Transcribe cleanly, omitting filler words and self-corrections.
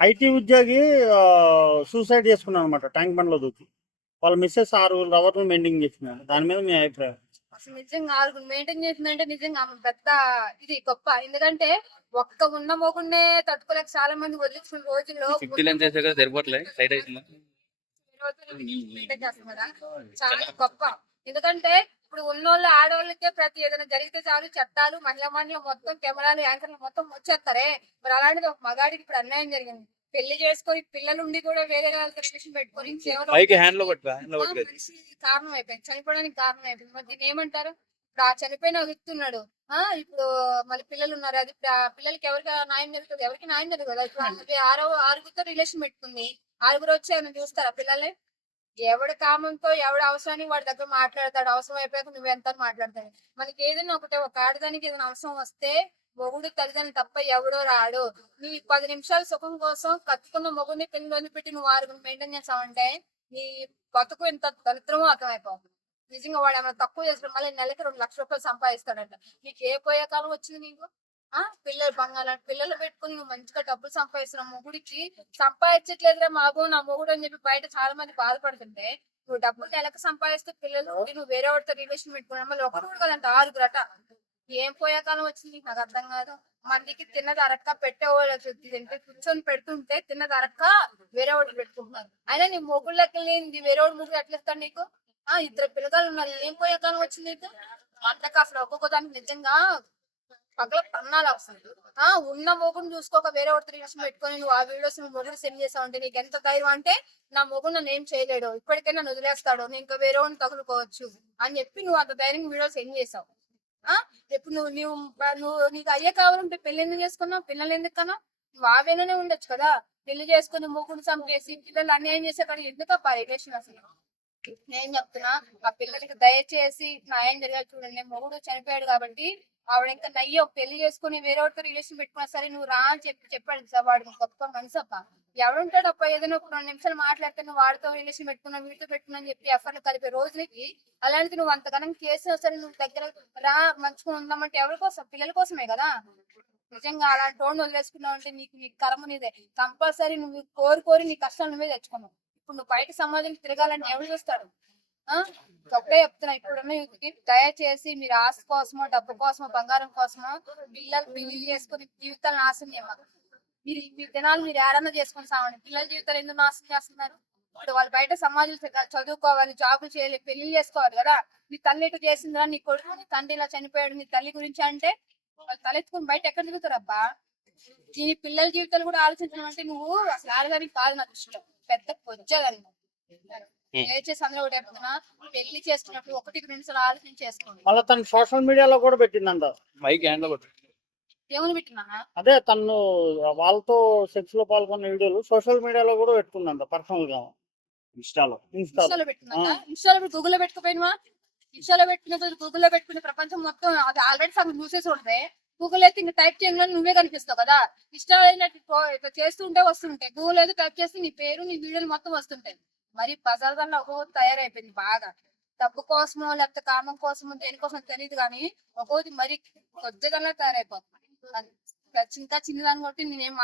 IT ఉద్యోగి suicide చేసుకున్నాను అనమాట ట్యాంక్ బండ్ లో దూకి. వాళ్ళ మిస్సెస్ 6 అవర్లు మెయింటైన్ చేసినారు. దాని మీద మీ అభిప్రాయం? అసలు నిజంగా 6 మెయింటైన్ చేసిందంటే నిజంగా ఆమె పెద్ద ఇది గొప్ప. ఎందుకంటే ఒక్క ఉన్న మొగుడినే తట్టుకోలేక చాలా మంది వదిలించిన రోజుల్లో మెయింటైన్ చేస్తాం కదా, చాలా గొప్ప. ఎందుకంటే ఇప్పుడు ఉన్నోళ్ళు ఆడవాళ్ళకే ప్రతి ఏదైనా జరిగితే చాలు చట్టాలు, మహిళా మండలి మొత్తం కెమెరాలు, యాంకర్లు మొత్తం వచ్చేస్తారే. మరి అలాంటిది ఒక మగాడికి ఇప్పుడు అన్యాయం జరిగింది. పెళ్లి చేసుకొని పిల్లలు ఉండి కూడా వేరే వాళ్ళతో రిలేషన్ పెట్టుకొని మనిషి కారణం అయిపోయింది, చనిపోవడానికి కారణం అయిపోయింది. మరి దీన్ని ఏమంటారు? ఇప్పుడు ఆ చనిపోయిన వ్యక్తి ఉన్నాడు, ఇప్పుడు మళ్ళీ పిల్లలు ఉన్నారు, అది పిల్లలకి ఎవరికి న్యాయం జరుగుతుంది? ఎవరికి న్యాయం జరగదు కదా. ఇప్పుడు ఆరుగురితో రిలేషన్ పెట్టుకుంది, 6 వచ్చి ఆయన చూస్తారా పిల్లలే? ఎవడి కామంతో ఎవడి అవసరానికి వాడి దగ్గర మాట్లాడతాడు, అవసరం అయిపోయాక నువ్వెంత మాట్లాడతాడు. మనకి ఏదైనా ఒకటే, ఒక ఆడదానికి ఏదైనా అవసరం వస్తే మొగుడు తల్లిదండ్రులు తప్ప ఎవడో రాడు. నీ 10 నిమిషాల సుఖం కోసం కట్టుకున్న మొగుడిని పెళ్లి పెట్టి నువ్వు 6 మెయింటైన్ చేస్తావంటే నీ బతుకు ఎంత దరిద్రమో అర్థమైపోతుంది. నిజంగా వాడు ఏమైనా తక్కువ చేస్తాడు, మళ్ళీ నెలకి 2 లక్షల రూపాయలు సంపాదిస్తాడంట. నీకు ఏ పోయే కాలం వచ్చింది నీకు? పిల్లలు బంగాళ పిల్లలు పెట్టుకుని నువ్వు మంచిగా డబ్బులు సంపాదిస్తున్నావు, మొగుడికి సంపాదించట్లేదురా మాబో నా మొగుడు అని చెప్పి బయట చాలా మంది బాధపడుతుంటే, నువ్వు డబ్బులు నెలకు సంపాదిస్తే పిల్లలు నువ్వు వేరే వాడితో రిలేషన్ పెట్టుకున్నా మళ్ళీ ఒకరు కదంట 6 అట. ఏం పోయే కాలం వచ్చింది నాకు అర్థం కాదు. మందికి తిన్నది అరక్క పెట్టేవాళ్ళు తింటే కూర్చొని పెడుతుంటే తిన్నది అరక్క వేరే వాడు పెట్టుకుంటున్నారు. అయినా నీ మొగుడు లెక్క లేనిది వేరే వాడు మొగుడు ఎట్లా ఇస్తాడు నీకు? 2 పిల్లగాలు ఉన్నారు, ఏం పోయే కాలం వచ్చింది నీకు? అంతకు అసలు ఒక్కొక్క దానికి నిజంగా పగల పన్నాలు వస్తుంది. ఉన్న మొగుడు చూసుకోక వేరే ఒకటి రిలేషన్ పెట్టుకొని నువ్వు ఆ వీడియోస్ మొగుడు సెండ్ చేసావు అంటే నీకు ఎంత ధైర్యం? అంటే నా మొగుడు నన్ను ఏం చేయలేడు, ఇప్పటికైనా నన్ను వదిలేస్తాడు, నేను ఇంకా వేరే వాడిని తగులుకోవచ్చు అని చెప్పి నువ్వు అంత ధైర్యం వీడియో సెండ్ చేసావు. ఇప్పుడు నువ్వు నీకు అయ్యే కావాలంటే పెళ్లి ఎందుకు చేసుకున్నావు? పిల్లలు ఎందుకు కన్నా? నువ్వు ఆవేలోనే ఉండొచ్చు కదా. పెళ్లి చేసుకుని మొగుడు చంపేసి పిల్లలు అన్యాయం చేసే కానీ ఎందుకు రిలేషన్? అసలు నేను చెప్తున్నా, ఆ పిల్లలకి దయచేసి న్యాయం జరిగాలి చూడండి. మొగుడు చనిపోయాడు కాబట్టి ఆవిడ ఇంకా నయ్యో పెళ్లి చేసుకుని వేరే వాడితో రిలేషన్ పెట్టుకున్నా సరే నువ్వు రా అని చెప్పాడు సార్. వాడు గొప్ప మనిషి అప్ప. ఎవడుంటాడు అప్ప ఏదైనా ఒక 2 నిమిషాలు మాట్లాడితే నువ్వు వాడితో రిలేషన్ పెట్టుకున్నా వీడితో పెట్టుకున్నా అని చెప్పి ఎఫ్ఐఆర్ కలిపే రోజులకి అలాంటిది నువ్వు అంతగానం కేసు సరే నువ్వు దగ్గర రా మంచుకుని ఉందామంటే ఎవరి కోసం? పిల్లల కోసమే కదా. నిజంగా అలాంటి వాడిని వదిలేసుకున్నావు అంటే నీ కర్మ నీదే. కంపల్సరీ నువ్వు కోరి నీ కష్టాలు నువ్వే తెచ్చుకున్నావు. ఇప్పుడు నువ్వు బయట సమాజం తిరగాలని ఎవరు చూస్తాడు? ఒకటే చెప్తున్నా, ఇప్పుడున్న యూత్కి దయచేసి మీరు ఆస్తి కోసమో, డబ్బు కోసమో, బంగారం కోసమో పిల్లలు పెళ్లి చేసుకుని జీవితాలు నాశనం చేయమని. మీ దినాలు మీరు ఏడన్నా చేసుకుని సావండి. పిల్లల జీవితాలు ఎందుకు నాశనం చేస్తున్నారు? ఇప్పుడు వాళ్ళు బయట సమాజం చదువుకోవాలి, జాబులు చేయాలి, పెళ్లి చేసుకోవాలి కదా. నీ తల్లి ఇటు చేసిందిరా, నీ కొడుకు నీ తండ్రి ఇలా చనిపోయాడు నీ తల్లి గురించి అంటే వాళ్ళు తలెత్తుకుని బయట ఎక్కడ దిగుతారు అబ్బా? నీ పిల్లల జీవితాలు కూడా ఆలోచించడం అంటే నువ్వు అసలు ఆడదానికి కాదు నా దృష్టిలో, పెద్ద పొజ్జాలని. దయచేసి అందరూ ఒకటి చెప్తున్నా, పెళ్లి చేసుకున్నప్పుడు 1-2 సార్లు ఆలోచన చేసుకోండి. మళ్ళీ తను సోషల్ మీడియాలో కూడా పెట్టిందంట. ఏమని పెట్టినా? అదే తను వాళ్ళతో సెక్స్ లో పాల్గొన్న వీడియోలు సోషల్ మీడియాలో కూడా పెట్టుకుందంట, పర్సనల్ గా ఇన్స్టాలో పెట్టినా. ఇన్స్టాలో గూగుల్లో పెట్టుకుపోయినా, ఇన్స్టాలో పెట్టుకున్న గూగుల్లో పెట్టుకునే ప్రపంచం మొత్తం అది ఆల్రెడీ సగం చూసేసి ఉంటే గూగుల్ అయితే ఇంకా టైప్ చేయగానే నువ్వే కనిపిస్తావు కదా. ఇన్స్టాలో ఇట్లా చేస్తుంటే వస్తుంటాయి, గూగుల్ అయితే టైప్ చేస్తే నీ పేరు నీ వీడియోలు మొత్తం వస్తుంటాయి. మరి బజార్లో ఒక్కొక్కటి తయారైపోయింది బాగా. డబ్బు కోసమో లేకపోతే కామం కోసమో దేనికోసం తెలియదు కానీ ఒక్కొక్కటి మరి కొద్దిగా తయారైపోతుంది. ఇంకా చిన్నదాన్ని కొట్టి నేనేం